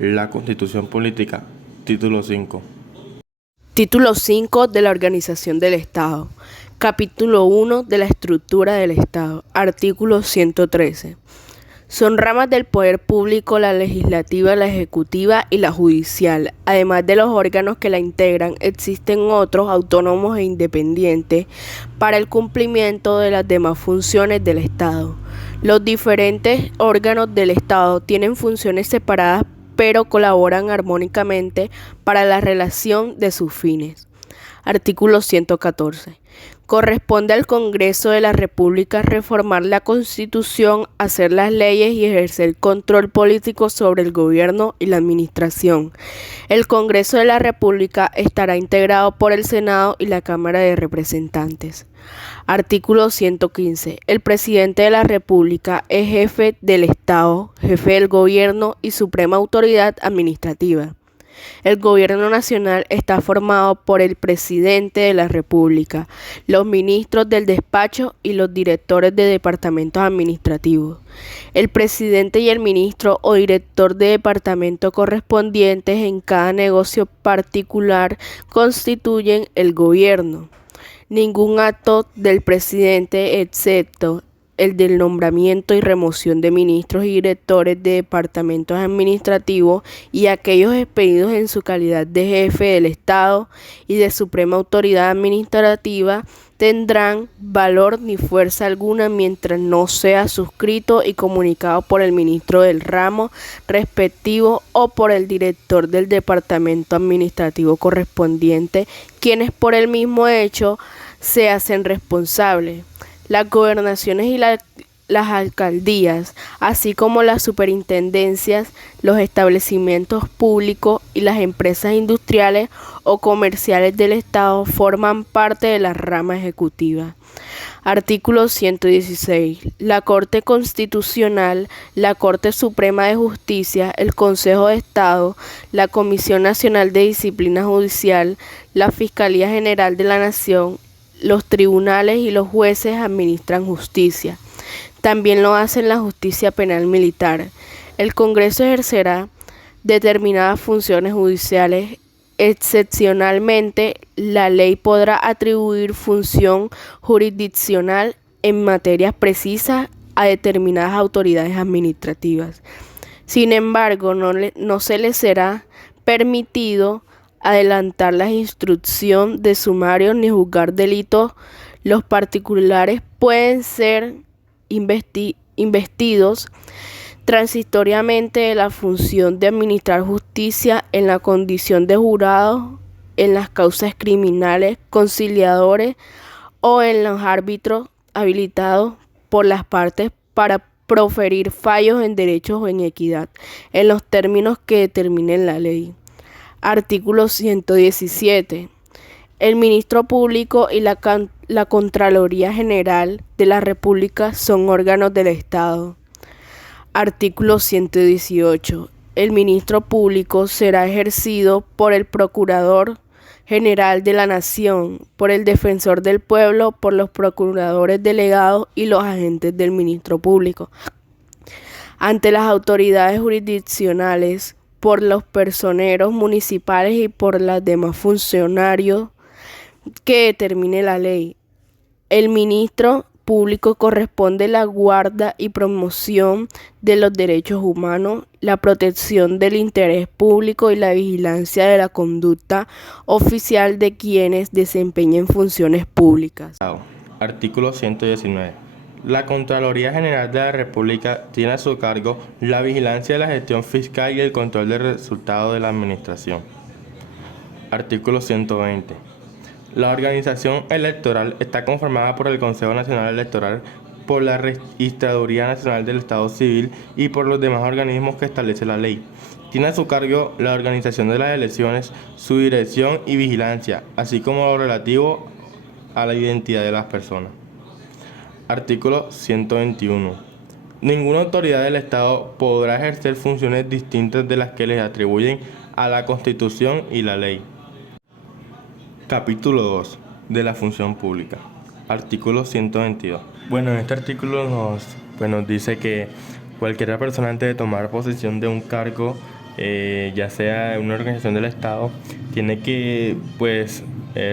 La Constitución Política, Título 5. Título 5 de la Organización del Estado. Capítulo 1 de la Estructura del Estado. Artículo 113. Son ramas del poder público la legislativa, la ejecutiva y la judicial. Además de los órganos que la integran, existen otros autónomos e independientes para el cumplimiento de las demás funciones del Estado. Los diferentes órganos del Estado tienen funciones separadas pero colaboran armónicamente para la realización de sus fines. Artículo 114. Corresponde al Congreso de la República reformar la Constitución, hacer las leyes y ejercer control político sobre el gobierno y la administración. El Congreso de la República estará integrado por el Senado y la Cámara de Representantes. Artículo 115. El presidente de la República es jefe del Estado, jefe del gobierno y suprema autoridad administrativa. El gobierno nacional está formado por el presidente de la República, los ministros del despacho y los directores de departamentos administrativos. El presidente y el ministro o director de departamento correspondientes en cada negocio particular constituyen el gobierno. Ningún acto del presidente, excepto el del nombramiento y remoción de ministros y directores de departamentos administrativos y aquellos expedidos en su calidad de jefe del Estado y de suprema autoridad administrativa, tendrán valor ni fuerza alguna mientras no sea suscrito y comunicado por el ministro del ramo respectivo o por el director del departamento administrativo correspondiente, quienes por el mismo hecho se hacen responsables. Las gobernaciones y las alcaldías, así como las superintendencias, los establecimientos públicos y las empresas industriales o comerciales del Estado forman parte de la rama ejecutiva. Artículo 116. La Corte Constitucional, la Corte Suprema de Justicia, el Consejo de Estado, la Comisión Nacional de Disciplina Judicial, la Fiscalía General de la Nación, los tribunales y los jueces administran justicia. También lo hacen la justicia penal militar. El Congreso ejercerá determinadas funciones judiciales. Excepcionalmente, la ley podrá atribuir función jurisdiccional en materias precisas a determinadas autoridades administrativas. Sin embargo, no se les será permitido adelantar la instrucción de sumario ni juzgar delitos. Los particulares pueden ser investidos transitoriamente de la función de administrar justicia en la condición de jurados en las causas criminales, conciliadores o en los árbitros habilitados por las partes para proferir fallos en derechos o en equidad, en los términos que determine la ley. Artículo 117. El Ministro Público y la Contraloría General de la República son órganos del Estado. Artículo 118. El Ministro Público será ejercido por el Procurador General de la Nación, por el Defensor del Pueblo, por los Procuradores Delegados y los agentes del Ministro Público, ante las autoridades jurisdiccionales, por los personeros municipales y por los demás funcionarios que determine la ley. El ministro público corresponde la guarda y promoción de los derechos humanos, la protección del interés público y la vigilancia de la conducta oficial de quienes desempeñen funciones públicas. Artículo 119. La Contraloría General de la República tiene a su cargo la vigilancia de la gestión fiscal y el control del resultado de la administración. Artículo 120. La organización electoral está conformada por el Consejo Nacional Electoral, por la Registraduría Nacional del Estado Civil y por los demás organismos que establece la ley. Tiene a su cargo la organización de las elecciones, su dirección y vigilancia, así como lo relativo a la identidad de las personas. Artículo 121. Ninguna autoridad del Estado podrá ejercer funciones distintas de las que les atribuyen a la Constitución y la ley. Capítulo 2 de la función pública. Artículo 122. En este artículo nos dice que cualquier persona antes de tomar posesión de un cargo ya sea una organización del Estado, tiene que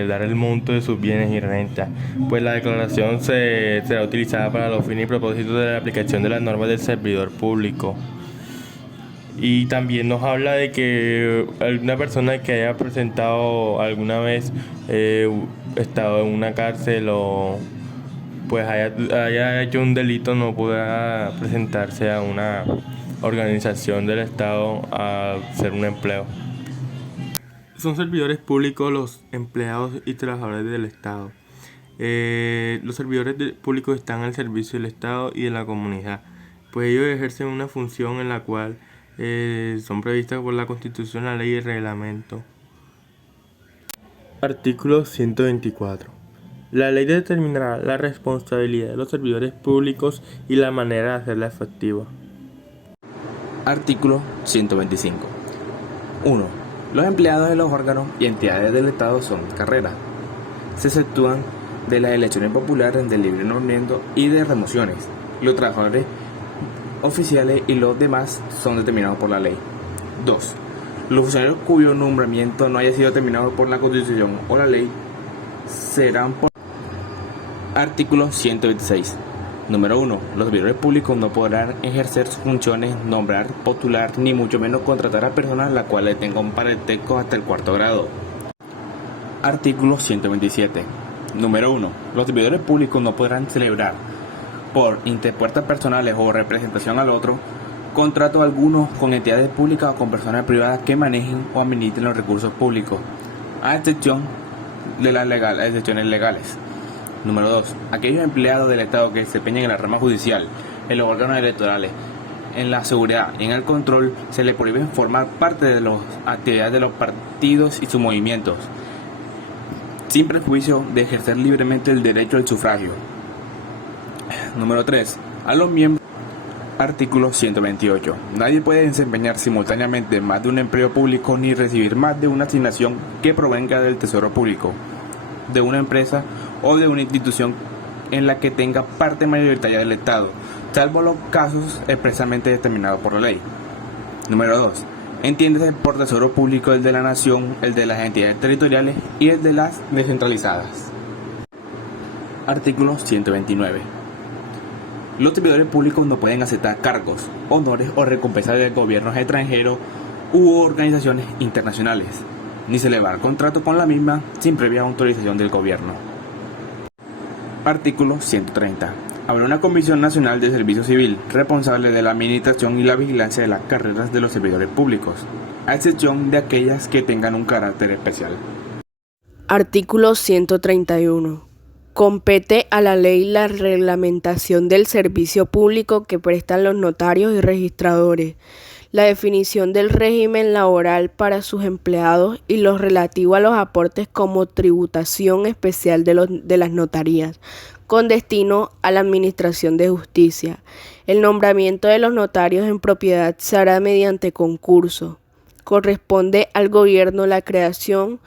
dar el monto de sus bienes y rentas. Pues la declaración será utilizada para los fines y propósitos de la aplicación de las normas del servidor público. Y también nos habla de que alguna persona que haya presentado alguna vez estado en una cárcel o pues haya hecho un delito no podrá presentarse a una organización del Estado a hacer un empleo. Son servidores públicos los empleados y trabajadores del Estado. Los servidores públicos están al servicio del Estado y de la comunidad, pues ellos ejercen una función en la cual son previstas por la Constitución, la ley y el reglamento. Artículo 124. La ley determinará la responsabilidad de los servidores públicos y la manera de hacerla efectiva. Artículo 125. 1. Los empleados de los órganos y entidades del Estado son carrera. Se exceptúan de las elecciones populares de libre nombramiento y de remociones. Los trabajadores oficiales y los demás son determinados por la ley. 2. Los funcionarios cuyo nombramiento no haya sido determinado por la Constitución o la ley serán por... Artículo 126. Número 1. Los servidores públicos no podrán ejercer sus funciones, nombrar, postular, ni mucho menos contratar a personas las cuales tengan un parentesco hasta el 4º grado. Artículo 127. Número 1. Los servidores públicos no podrán celebrar, por interpuertas personales o representación al otro, contratos algunos con entidades públicas o con personas privadas que manejen o administren los recursos públicos, a excepción de las excepciones legales. Número 2. Aquellos empleados del Estado que se desempeñen en la rama judicial, en los órganos electorales, en la seguridad y en el control, se les prohíbe formar parte de las actividades de los partidos y sus movimientos, sin perjuicio de ejercer libremente el derecho al sufragio. Número 3. A los miembros. Artículo 128. Nadie puede desempeñar simultáneamente más de un empleo público ni recibir más de una asignación que provenga del Tesoro Público, de una empresa o de una institución en la que tenga parte mayoritaria del Estado, salvo los casos expresamente determinados por la ley. Número 2. Entiéndese por Tesoro Público el de la nación, el de las entidades territoriales y el de las descentralizadas. Artículo 129. Los servidores públicos no pueden aceptar cargos, honores o recompensas de gobiernos extranjeros u organizaciones internacionales, ni celebrar contratos con la misma sin previa autorización del gobierno. Artículo 130. Habrá una Comisión Nacional de Servicio Civil responsable de la administración y la vigilancia de las carreras de los servidores públicos, a excepción de aquellas que tengan un carácter especial. Artículo 131. Compete a la ley la reglamentación del servicio público que prestan los notarios y registradores, la definición del régimen laboral para sus empleados y lo relativo a los aportes como tributación especial de las notarías, con destino a la administración de justicia. El nombramiento de los notarios en propiedad se hará mediante concurso. Corresponde al gobierno la creación